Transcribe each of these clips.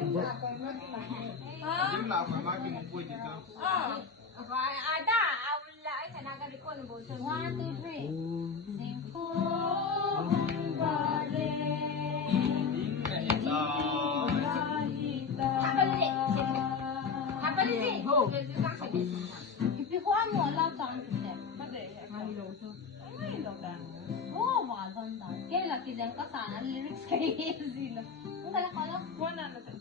Yung laman, lagi mo pwede ka. Ada, wala ay kanagali ko ng boso. 1, 2, 3. Cinco vale. Kapalisi. Ipikuan mo, alam sa ang kita. Oo, makasanda. Kaya laki lang ka sana, lyrics kayo sila. Ang kala-kala. Wala na tayo.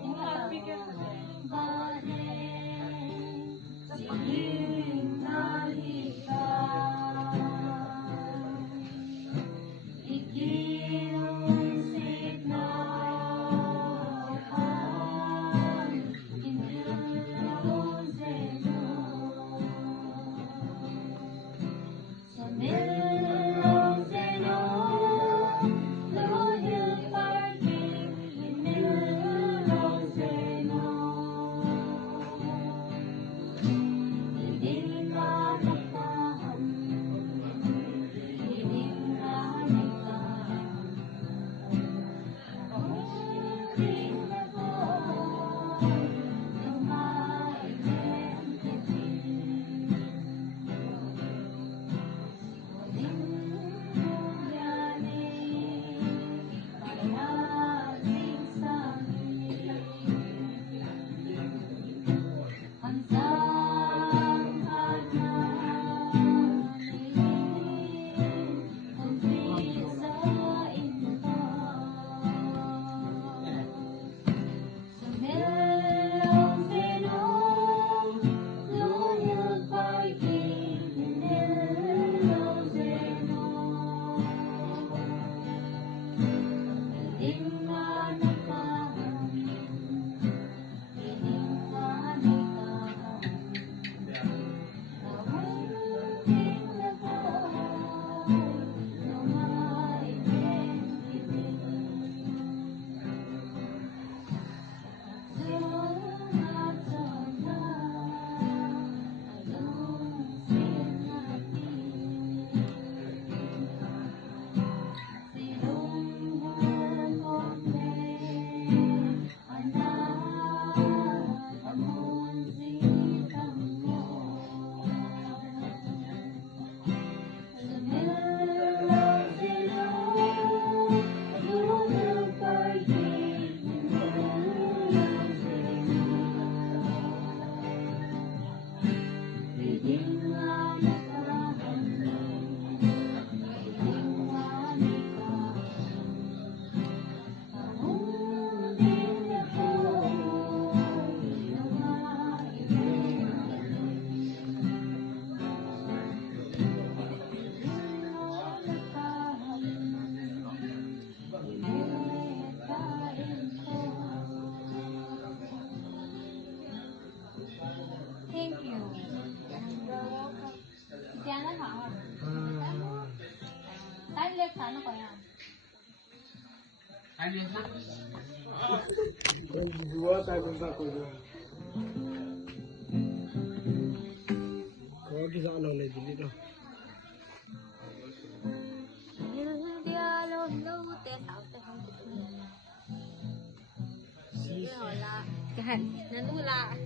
Ang Speaker na siya. Siling nalika ikinong signapan inilong seno sa milong seno luhil parking inilong seno. Thank you. Diana hả? Tay liệt khá nó có nhà. Ay, yun na. Dua tayo kung saan ko doon. Kaya kisa ano na dito. Cái hẳn, nó nu là